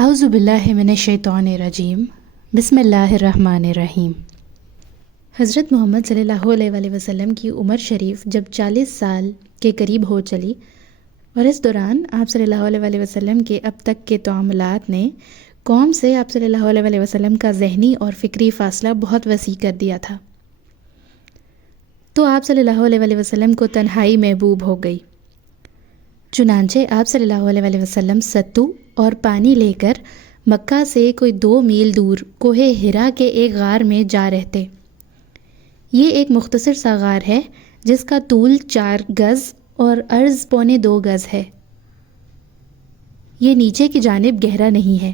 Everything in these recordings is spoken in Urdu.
اعوذ باللہ من الشیطان الرجیم بسم اللہ الرحمن الرحیم۔ حضرت محمد صلی اللہ علیہ وآلہ وسلم کی عمر شریف جب 40 سال کے قریب ہو چلی اور اس دوران آپ صلی اللہ علیہ وآلہ وسلم کے اب تک کے تعاملات نے قوم سے آپ صلی اللہ علیہ وآلہ وسلم کا ذہنی اور فکری فاصلہ بہت وسیع کر دیا تھا، تو آپ صلی اللہ علیہ وآلہ وسلم کو تنہائی محبوب ہو گئی۔ چنانچہ آپ صلی اللہ علیہ وآلہ وسلم ستو اور پانی لے کر مکہ سے کوئی 2 میل دور کوہ ہرا کے ایک غار میں جا رہتے۔ یہ ایک مختصر سا غار ہے جس کا طول 4 گز اور عرض 2.25 گز ہے۔ یہ نیچے کی جانب گہرا نہیں ہے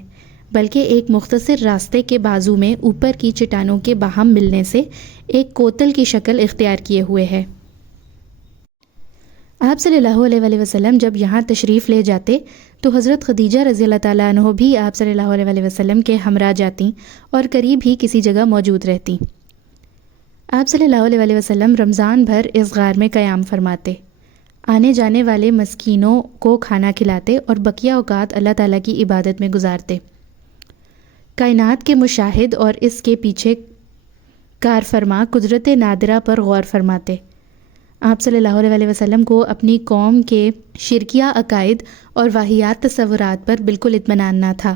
بلکہ ایک مختصر راستے کے بازو میں اوپر کی چٹانوں کے باہم ملنے سے ایک کوتل کی شکل اختیار کیے ہوئے ہے۔ آپ صلی اللہ علیہ وآلہ وسلم جب یہاں تشریف لے جاتے تو حضرت خدیجہ رضی اللہ تعالیٰ عنہ بھی آپ صلی اللہ علیہ وآلہ وسلم کے ہمراہ جاتیں اور قریب ہی کسی جگہ موجود رہتیں۔ آپ صلی اللہ علیہ وآلہ وسلم رمضان بھر اس غار میں قیام فرماتے، آنے جانے والے مسکینوں کو کھانا کھلاتے اور بقیہ اوقات اللہ تعالیٰ کی عبادت میں گزارتے۔ کائنات کے مشاہد اور اس کے پیچھے کار فرما قدرت نادرہ پر غور فرماتے۔ آپ صلی اللہ علیہ وآلہ وسلم کو اپنی قوم کے شرکیہ عقائد اور واہیات تصورات پر بالکل اطمینان نہ تھا،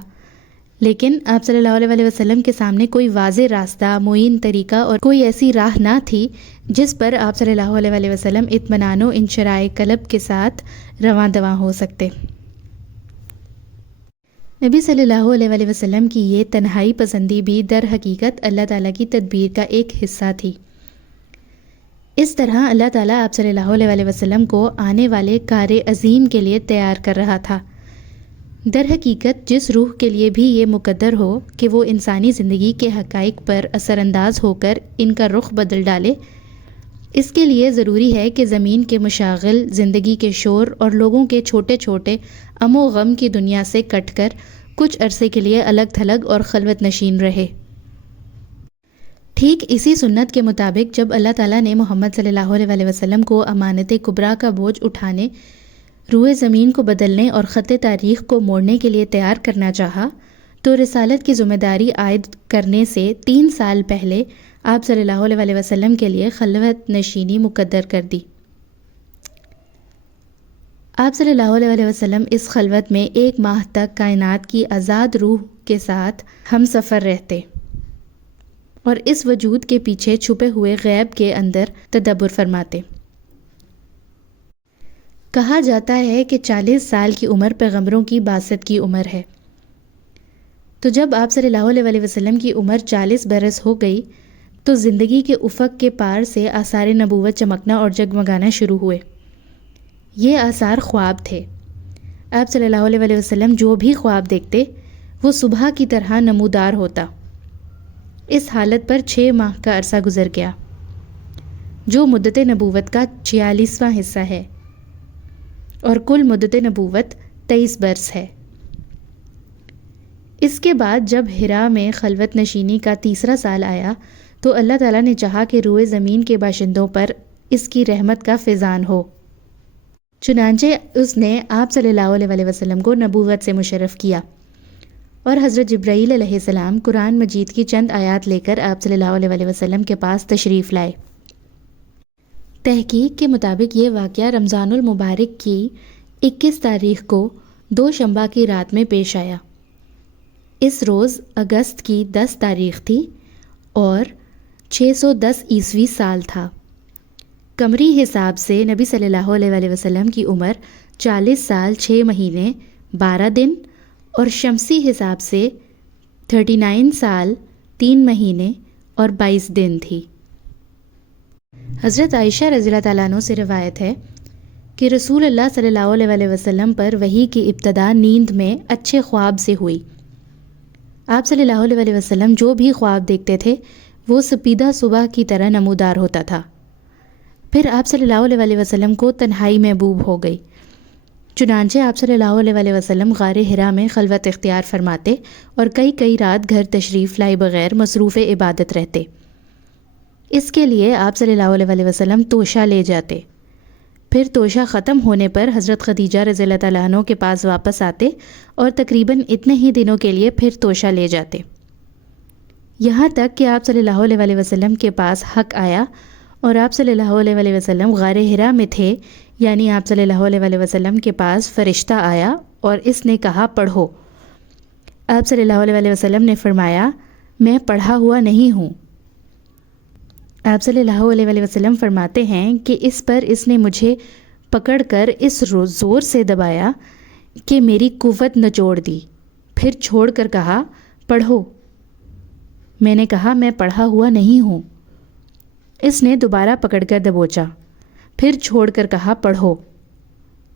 لیکن آپ صلی اللہ علیہ وآلہ وسلم کے سامنے کوئی واضح راستہ، معین طریقہ اور کوئی ایسی راہ نہ تھی جس پر آپ صلی اللہ علیہ وآلہ وسلم اطمینان و انشراح قلب کے ساتھ رواں دواں ہو سکتے۔ نبی صلی اللہ علیہ وآلہ وسلم کی یہ تنہائی پسندی بھی در حقیقت اللہ تعالیٰ کی تدبیر کا ایک حصہ تھی۔ اس طرح اللہ تعالیٰ آپ صلی اللہ علیہ وآلہ وسلم کو آنے والے کار عظیم کے لیے تیار کر رہا تھا۔ در حقیقت جس روح کے لیے بھی یہ مقدر ہو کہ وہ انسانی زندگی کے حقائق پر اثر انداز ہو کر ان کا رخ بدل ڈالے، اس کے لیے ضروری ہے کہ زمین کے مشاغل، زندگی کے شور اور لوگوں کے چھوٹے چھوٹے غم و غم کی دنیا سے کٹ کر کچھ عرصے کے لیے الگ تھلگ اور خلوت نشین رہے۔ ٹھیک اسی سنت کے مطابق جب اللہ تعالیٰ نے محمد صلی اللہ علیہ وآلہ وسلم کو امانت کبریٰ کا بوجھ اٹھانے، روئے زمین کو بدلنے اور خط تاریخ کو موڑنے کے لیے تیار کرنا چاہا تو رسالت کی ذمہ داری عائد کرنے سے 3 سال پہلے آپ صلی اللہ علیہ وآلہ وسلم کے لیے خلوت نشینی مقدر کر دی۔ آپ صلی اللہ علیہ وآلہ وسلم اس خلوت میں 1 ماہ تک کائنات کی آزاد روح کے ساتھ ہم سفر رہتے اور اس وجود کے پیچھے چھپے ہوئے غیب کے اندر تدبر فرماتے۔ کہا جاتا ہے کہ 40 سال کی عمر پیغمبروں کی بعثت کی عمر ہے، تو جب آپ صلی اللہ علیہ وآلہ وسلم کی عمر 40 برس ہو گئی تو زندگی کے افق کے پار سے آثار نبوت چمکنا اور جگمگانا شروع ہوئے۔ یہ آثار خواب تھے۔ آپ صلی اللہ علیہ وآلہ وسلم جو بھی خواب دیکھتے وہ صبح کی طرح نمودار ہوتا۔ اس حالت پر 6 ماہ کا عرصہ گزر گیا، جو مدت نبوت کا 46واں حصہ ہے، اور کل مدت نبوت 23 برس ہے۔ اس کے بعد جب ہرا میں خلوت نشینی کا 3 سال آیا تو اللہ تعالیٰ نے چاہا کہ روئے زمین کے باشندوں پر اس کی رحمت کا فیضان ہو، چنانچہ اس نے آپ صلی اللہ علیہ وآلہ وسلم کو نبوت سے مشرف کیا، اور حضرت جبرائیل علیہ السلام قرآن مجید کی چند آیات لے کر آپ صلی اللہ علیہ وآلہ وسلم کے پاس تشریف لائے۔ تحقیق کے مطابق یہ واقعہ رمضان المبارک کی 21 تاریخ کو دوشنبہ کی رات میں پیش آیا۔ اس روز اگست کی 10 تاریخ تھی اور 610 عیسوی سال تھا۔ قمری حساب سے نبی صلی اللہ علیہ وآلہ وسلم کی عمر 40 سال 6 مہینے 12 دن اور شمسی حساب سے 39 سال 3 مہینے اور 22 دن تھی۔ حضرت عائشہ رضی اللہ تعالیٰ عنہ سے روایت ہے کہ رسول اللہ صلی اللہ علیہ وآلہ وسلم پر وحی کی ابتدا نیند میں اچھے خواب سے ہوئی۔ آپ صلی اللہ علیہ وآلہ وسلم جو بھی خواب دیکھتے تھے وہ سپیدہ صبح کی طرح نمودار ہوتا تھا۔ پھر آپ صلی اللہ علیہ وآلہ وسلم کو تنہائی محبوب ہو گئی، چنانچہ آپ صلی اللہ علیہ وآلہ وسلم غار ہرا میں خلوت اختیار فرماتے اور کئی رات گھر تشریف لائے بغیر مصروف عبادت رہتے۔ اس کے لیے آپ صلی اللہ علیہ وآلہ وسلم توشہ لے جاتے۔ پھر توشہ ختم ہونے پر حضرت خدیجہ رضی اللہ تعالیٰ عنہ کے پاس واپس آتے اور تقریباً اتنے ہی دنوں کے لیے پھر توشہ لے جاتے، یہاں تک کہ آپ صلی اللہ علیہ وسلم کے پاس حق آیا اور آپ صلی اللہ علیہ وسلم غار حرا میں تھے، یعنی آپ صلی اللہ علیہ وسلم کے پاس فرشتہ آیا اور اس نے کہا پڑھو۔ آپ صلی اللہ علیہ وسلم نے فرمایا میں پڑھا ہوا نہیں ہوں۔ آپ صلی اللہ علیہ وسلم فرماتے ہیں کہ اس پر اس نے مجھے پکڑ کر اس زور سے دبایا کہ میری قوت نچوڑ دی، پھر چھوڑ کر کہا پڑھو۔ میں نے کہا میں پڑھا ہوا نہیں ہوں۔ اس نے دوبارہ پکڑ کر دبوچا، پھر چھوڑ کر کہا پڑھو۔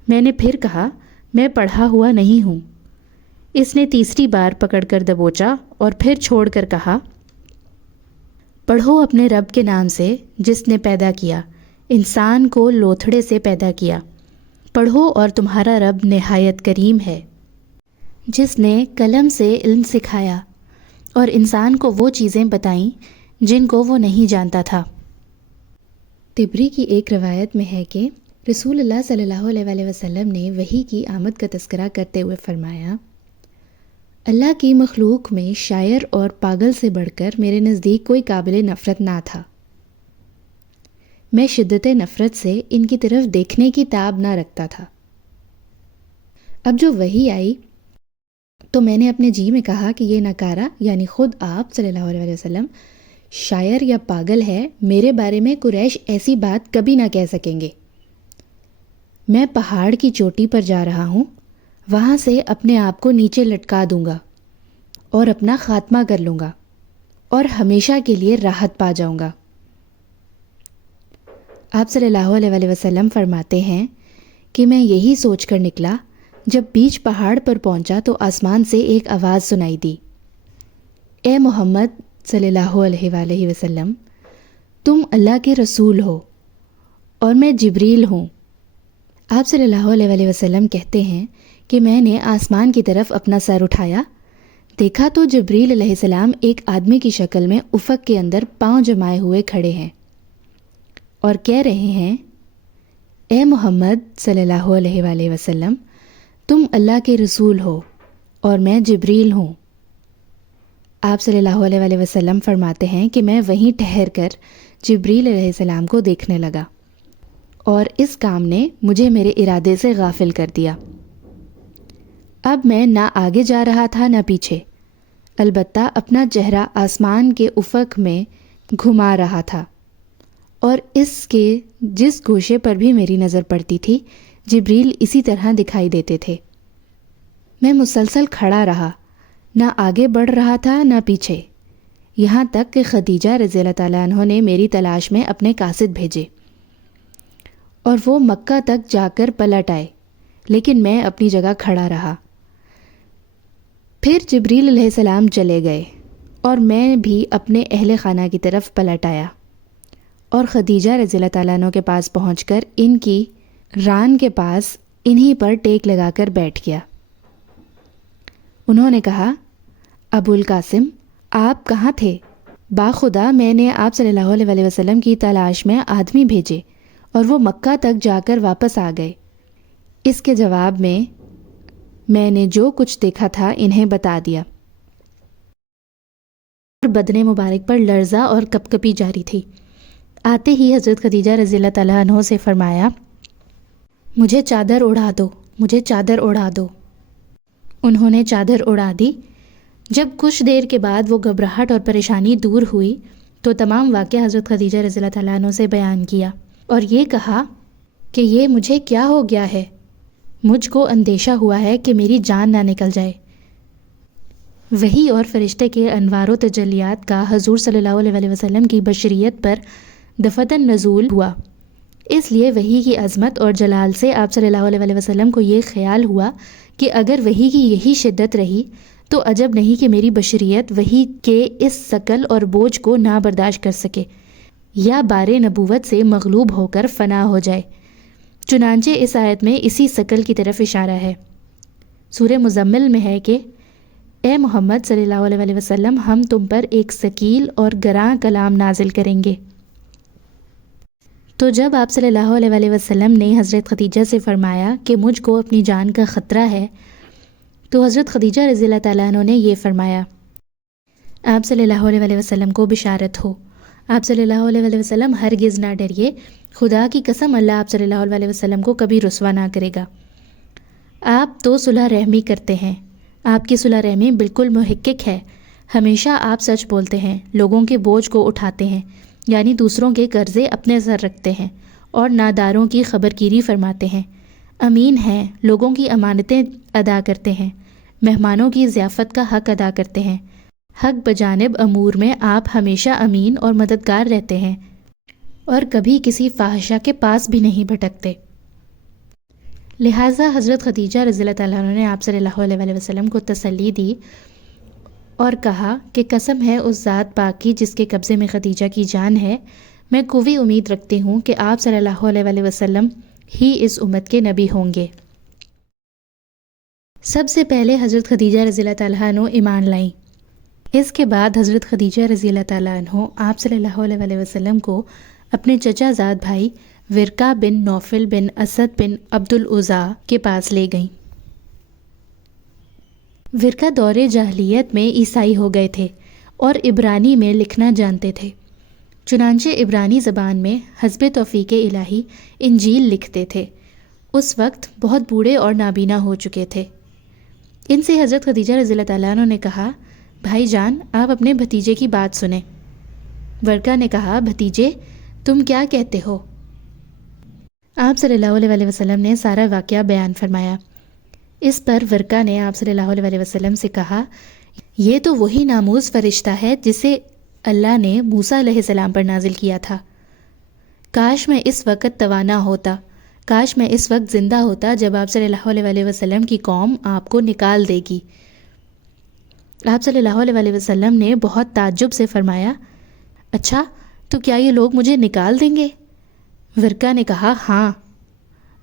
میں نے پھر کہا میں پڑھا ہوا نہیں ہوں۔ اس نے تیسری بار پکڑ کر دبوچا اور پھر چھوڑ کر کہا پڑھو اپنے رب کے نام سے جس نے پیدا کیا، انسان کو لوتھڑے سے پیدا کیا۔ پڑھو اور تمہارا رب نہایت کریم ہے، جس نے قلم سے علم سکھایا اور انسان کو وہ چیزیں بتائیں جن کو وہ نہیں جانتا تھا۔ طبری کی ایک روایت میں ہے کہ رسول اللہ صلی اللہ علیہ وسلم نے وحی کی آمد کا تذکرہ کرتے ہوئے فرمایا اللہ کی مخلوق میں شاعر اور پاگل سے بڑھ کر میرے نزدیک کوئی قابل نفرت نہ تھا۔ میں شدت نفرت سے ان کی طرف دیکھنے کی تاب نہ رکھتا تھا۔ اب جو وحی آئی تو میں نے اپنے جی میں کہا کہ یہ نکارہ یعنی خود آپ صلی اللہ علیہ وسلم شاعر یا پاگل ہے، میرے بارے میں قریش ایسی بات کبھی نہ کہہ سکیں گے۔ میں پہاڑ کی چوٹی پر جا رہا ہوں، وہاں سے اپنے آپ کو نیچے لٹکا دوں گا اور اپنا خاتمہ کر لوں گا اور ہمیشہ کے لیے راحت پا جاؤں گا۔ آپ صلی اللہ علیہ وسلم فرماتے ہیں کہ میں یہی سوچ کر نکلا، جب بیچ پہاڑ پر پہنچا تو آسمان سے ایک آواز سنائی دی، اے محمد صلی اللہ علیہ وآلہ وسلم، تم اللہ کے رسول ہو اور میں جبریل ہوں۔ آپ صلی اللہ علیہ وسلم کہتے ہیں کہ میں نے آسمان کی طرف اپنا سر اٹھایا، دیکھا تو جبریل علیہ السلام ایک آدمی کی شکل میں افق کے اندر پاؤں جمائے ہوئے کھڑے ہیں اور کہہ رہے ہیں، اے محمد صلی اللہ علیہ وآلہ وسلم، تم اللہ کے رسول ہو اور میں جبریل ہوں۔ آپ صلی اللہ علیہ وسلم فرماتے ہیں کہ میں وہیں ٹھہر کر جبریل علیہ السلام کو دیکھنے لگا اور اس کام نے مجھے میرے ارادے سے غافل کر دیا۔ اب میں نہ آگے جا رہا تھا نہ پیچھے، البتہ اپنا چہرہ آسمان کے افق میں گھما رہا تھا اور اس کے جس گوشے پر بھی میری نظر پڑتی تھی جبریل اسی طرح دکھائی دیتے تھے۔ میں مسلسل کھڑا رہا، نہ آگے بڑھ رہا تھا نہ پیچھے، یہاں تک کہ خدیجہ رضی اللہ تعالیٰ عنہ نے میری تلاش میں اپنے قاصد بھیجے اور وہ مکہ تک جا کر پلٹ آئے، لیکن میں اپنی جگہ کھڑا رہا۔ پھر جبریل علیہ السلام چلے گئے اور میں بھی اپنے اہل خانہ کی طرف پلٹ آیا اور خدیجہ رضی اللہ تعالیٰ عنہ کے پاس پہنچ کر ان کی ران کے پاس انہی پر ٹیک لگا کر بیٹھ گیا۔ انہوں نے کہا، ابو القاسم آپ کہاں تھے؟ باخدا میں نے آپ صلی اللہ علیہ وسلم کی تلاش میں آدمی بھیجے اور وہ مکہ تک جا کر واپس آ گئے۔ اس کے جواب میں نے جو کچھ دیکھا تھا انہیں بتا دیا۔ بدن مبارک پر لرزہ اور کپکپی جاری تھی۔ آتے ہی حضرت خدیجہ رضی اللہ تعالیٰ عنہ سے فرمایا، مجھے چادر اڑا دو، مجھے چادر اڑا دو۔ انہوں نے چادر اڑا دی۔ جب کچھ دیر کے بعد وہ گھبراہٹ اور پریشانی دور ہوئی تو تمام واقعہ حضرت خدیجہ رضی اللہ تعالیٰ عنہ سے بیان کیا اور یہ کہا کہ یہ مجھے کیا ہو گیا ہے، مجھ کو اندیشہ ہوا ہے کہ میری جان نہ نکل جائے۔ وحی اور فرشتے کے انوار و تجلیات کا حضور صلی اللہ علیہ وسلم کی بشریت پر دفتن نزول ہوا، اس لیے وحی کی عظمت اور جلال سے آپ صلی اللہ علیہ وسلم کو یہ خیال ہوا کہ اگر وحی کی یہی شدت رہی تو عجب نہیں کہ میری بشریت وحی کے اس ثقل اور بوجھ کو نہ برداشت کر سکے یا بار نبوت سے مغلوب ہو کر فنا ہو جائے۔ چنانچہ اس آیت میں اسی ثقل کی طرف اشارہ ہے۔ سورہ مزمل میں ہے کہ اے محمد صلی اللہ علیہ وسلم، ہم تم پر ایک ثقیل اور گراں کلام نازل کریں گے۔ تو جب آپ صلی اللہ علیہ وسلم نے حضرت خدیجہ سے فرمایا کہ مجھ کو اپنی جان کا خطرہ ہے، تو حضرت خدیجہ رضی اللہ تعالیٰ عنہ نے یہ فرمایا، آپ صلی اللہ علیہ وسلم کو بشارت ہو، آپ صلی اللہ علیہ وسلم ہرگز نہ ڈریے، خدا کی قسم اللہ آپ صلی اللہ علیہ وسلم کو کبھی رسوا نہ کرے گا۔ آپ تو صلح رحمی کرتے ہیں، آپ کی صلح رحمی بالکل محقق ہے، ہمیشہ آپ سچ بولتے ہیں، لوگوں کے بوجھ کو اٹھاتے ہیں، یعنی دوسروں کے قرضے اپنے سر رکھتے ہیں اور ناداروں کی خبرگیری فرماتے ہیں، امین ہیں، لوگوں کی امانتیں ادا کرتے ہیں، مہمانوں کی ضیافت کا حق ادا کرتے ہیں، حق بجانب امور میں آپ ہمیشہ امین اور مددگار رہتے ہیں اور کبھی کسی فاحشہ کے پاس بھی نہیں بھٹکتے۔ لہٰذا حضرت خدیجہ رضی اللہ تعالیٰ عنہ نے آپ صلی اللہ علیہ وسلم کو تسلی دی اور کہا کہ قسم ہے اس ذات پاک کی جس کے قبضے میں خدیجہ کی جان ہے، میں قوی امید رکھتی ہوں کہ آپ صلی اللہ علیہ وسلم ہی اس امت کے نبی ہوں گے۔ سب سے پہلے حضرت خدیجہ رضی اللہ تعالیٰ عنہ ایمان لائیں۔ اس کے بعد حضرت خدیجہ رضی اللہ تعالیٰ عنہ آپ صلی اللہ علیہ وسلم کو اپنے چچا زاد بھائی ورقہ بن نوفل بن اسد بن عبد العزیٰ کے پاس لے گئیں۔ ورقہ دور جاہلیت میں عیسائی ہو گئے تھے اور عبرانی میں لکھنا جانتے تھے، چنانچہ عبرانی زبان میں حسب توفیق الہی انجیل لکھتے تھے۔ اس وقت بہت بوڑھے اور نابینا ہو چکے تھے۔ ان سے حضرت خدیجہ رضی اللہ تعالیٰ عنہ نے کہا، بھائی جان آپ اپنے بھتیجے کی بات سنیں۔ ورقہ نے کہا، بھتیجے تم کیا کہتے ہو؟ آپ صلی اللہ علیہ وسلم نے سارا واقعہ بیان فرمایا۔ اس پر ورقہ نے آپ صلی اللہ علیہ وسلم سے کہا، یہ تو وہی ناموز فرشتہ ہے جسے اللہ نے موسیٰ علیہ السلام پر نازل کیا تھا۔ کاش میں اس وقت توانا ہوتا، کاش میں اس وقت زندہ ہوتا جب آپ صلی اللہ علیہ وسلم کی قوم آپ کو نکال دے گی۔ آپ صلی اللہ علیہ وسلم نے بہت تعجب سے فرمایا، اچھا تو کیا یہ لوگ مجھے نکال دیں گے؟ ورقہ نے کہا، ہاں،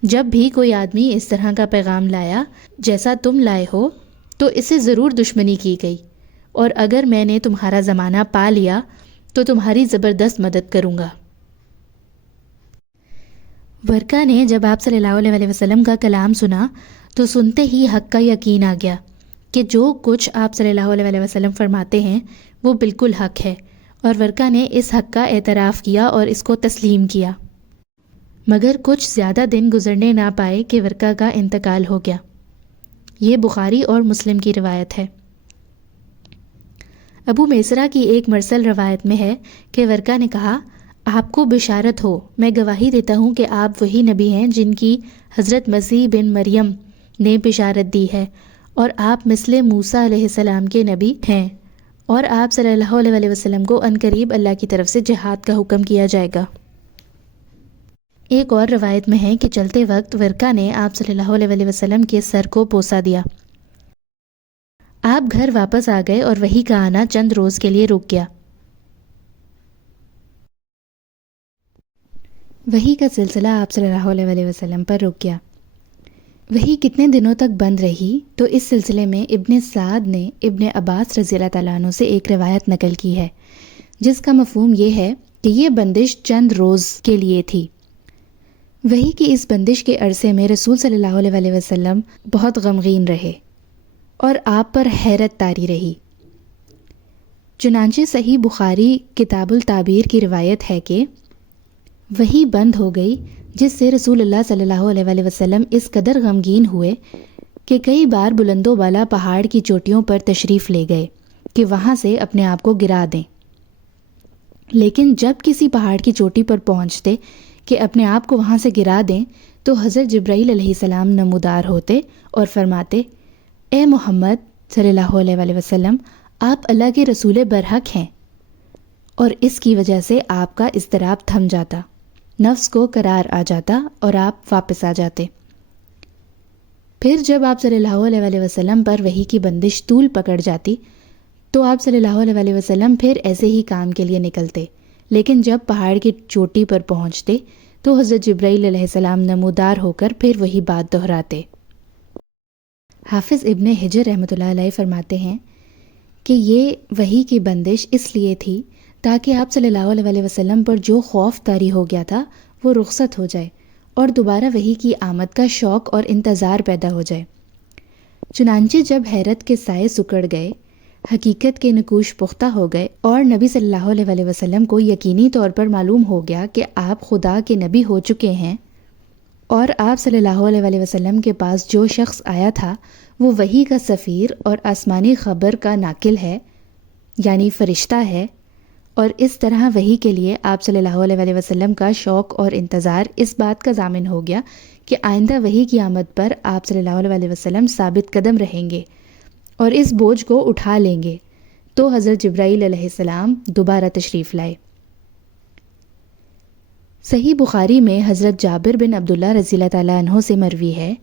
جب بھی کوئی آدمی اس طرح کا پیغام لایا جیسا تم لائے ہو تو اسے ضرور دشمنی کی گئی، اور اگر میں نے تمہارا زمانہ پا لیا تو تمہاری زبردست مدد کروں گا۔ ورقہ نے جب آپ صلی اللہ علیہ وسلم کا کلام سنا تو سنتے ہی حق کا یقین آ گیا کہ جو کچھ آپ صلی اللہ علیہ وسلم فرماتے ہیں وہ بالکل حق ہے، اور ورقہ نے اس حق کا اعتراف کیا اور اس کو تسلیم کیا۔ مگر کچھ زیادہ دن گزرنے نہ پائے کہ ورقہ کا انتقال ہو گیا۔ یہ بخاری اور مسلم کی روایت ہے۔ ابو میسرہ کی ایک مرسل روایت میں ہے کہ ورقہ نے کہا، آپ کو بشارت ہو، میں گواہی دیتا ہوں کہ آپ وہی نبی ہیں جن کی حضرت مسیح بن مریم نے بشارت دی ہے، اور آپ مثل موسیٰ علیہ السلام کے نبی ہیں، اور آپ صلی اللہ علیہ وسلم کو عنقریب اللہ کی طرف سے جہاد کا حکم کیا جائے گا۔ ایک اور روایت میں ہے کہ چلتے وقت ورقہ نے آپ صلی اللہ علیہ وسلم کے سر کو بوسہ دیا۔ آپ گھر واپس آ گئے اور وحی کا آنا چند روز کے لیے رک گیا۔ وحی کا سلسلہ آپ صلی اللہ علیہ وسلم پر رک گیا۔ وحی کتنے دنوں تک بند رہی، تو اس سلسلے میں ابن سعد نے ابن عباس رضی اللہ تعالیٰ عنہ سے ایک روایت نقل کی ہے، جس کا مفہوم یہ ہے کہ یہ بندش چند روز کے لیے تھی۔ وحی کی اس بندش کے عرصے میں رسول صلی اللہ علیہ وسلم بہت غمگین رہے اور آپ پر حیرت طاری رہی۔ چنانچہ صحیح بخاری کتاب التعبیر کی روایت ہے کہ وحی بند ہو گئی، جس سے رسول اللہ صلی اللہ علیہ وسلم اس قدر غمگین ہوئے کہ کئی بار بلند و بالا پہاڑ کی چوٹیوں پر تشریف لے گئے کہ وہاں سے اپنے آپ کو گرا دیں، لیکن جب کسی پہاڑ کی چوٹی پر پہنچتے کہ اپنے آپ کو وہاں سے گرا دیں تو حضرت جبرائیل علیہ السلام نمودار ہوتے اور فرماتے، اے محمد صلی اللہ علیہ وسلم، آپ اللہ کے رسول برحق ہیں، اور اس کی وجہ سے آپ کا اضطراب تھم جاتا، نفس کو قرار آ جاتا اور آپ واپس آ جاتے۔ پھر جب آپ صلی اللہ علیہ وسلم پر وحی کی بندش طول پکڑ جاتی تو آپ صلی اللہ علیہ وسلم پھر ایسے ہی کام کے لیے نکلتے، لیکن جب پہاڑ کی چوٹی پر پہنچتے تو حضرت جبرائیل علیہ السلام نمودار ہو کر پھر وہی بات دہراتے۔ حافظ ابن حجر رحمۃ اللہ علیہ فرماتے ہیں کہ یہ وحی کی بندش اس لیے تھی تاکہ آپ صلی اللہ علیہ وسلم پر جو خوف طاری ہو گیا تھا وہ رخصت ہو جائے اور دوبارہ وحی کی آمد کا شوق اور انتظار پیدا ہو جائے۔ چنانچہ جب حیرت کے سائے سکڑ گئے، حقیقت کے نقوش پختہ ہو گئے اور نبی صلی اللہ علیہ وآلہ وسلم کو یقینی طور پر معلوم ہو گیا کہ آپ خدا کے نبی ہو چکے ہیں، اور آپ صلی اللہ علیہ وآلہ وسلم کے پاس جو شخص آیا تھا وہ وحی کا سفیر اور آسمانی خبر کا ناقل ہے، یعنی فرشتہ ہے، اور اس طرح وحی کے لیے آپ صلی اللہ علیہ وآلہ وسلم کا شوق اور انتظار اس بات کا ضامن ہو گیا کہ آئندہ وحی کی آمد پر آپ صلی اللہ علیہ وآلہ وسلم ثابت قدم رہیں گے اور اس بوجھ کو اٹھا لیں گے۔ تو حضرت جبرائیل علیہ السلام دوبارہ تشریف لائے۔ صحیح بخاری میں حضرت جابر بن عبداللہ رضی اللہ تعالیٰ عنہ سے مروی ہے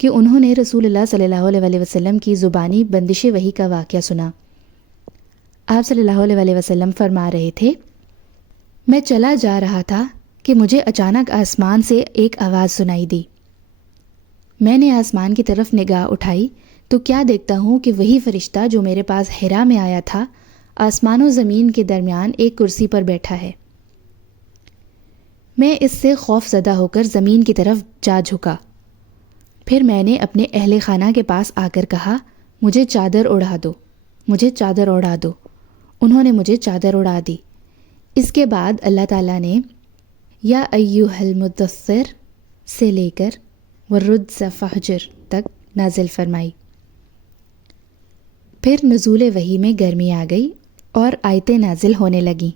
کہ انہوں نے رسول اللہ صلی اللہ علیہ وآلہ وسلم کی زبانی بندش وحی کا واقعہ سنا۔ آپ صلی اللہ علیہ وآلہ وسلم فرما رہے تھے، میں چلا جا رہا تھا کہ مجھے اچانک آسمان سے ایک آواز سنائی دی۔ میں نے آسمان کی طرف نگاہ اٹھائی تو کیا دیکھتا ہوں کہ وہی فرشتہ جو میرے پاس حرا میں آیا تھا آسمان و زمین کے درمیان ایک کرسی پر بیٹھا ہے۔ میں اس سے خوف زدہ ہو کر زمین کی طرف جا جھکا۔ پھر میں نے اپنے اہل خانہ کے پاس آ کر کہا، مجھے چادر اڑا دو، مجھے چادر اڑا دو۔ انہوں نے مجھے چادر اڑا دی۔ اس کے بعد اللہ تعالیٰ نے یا ایھا المدثر سے لے کر والرجز فہجر تک نازل فرمائی۔ پھر نزول وحی میں گرمی آ گئی اور آیتیں نازل ہونے لگیں۔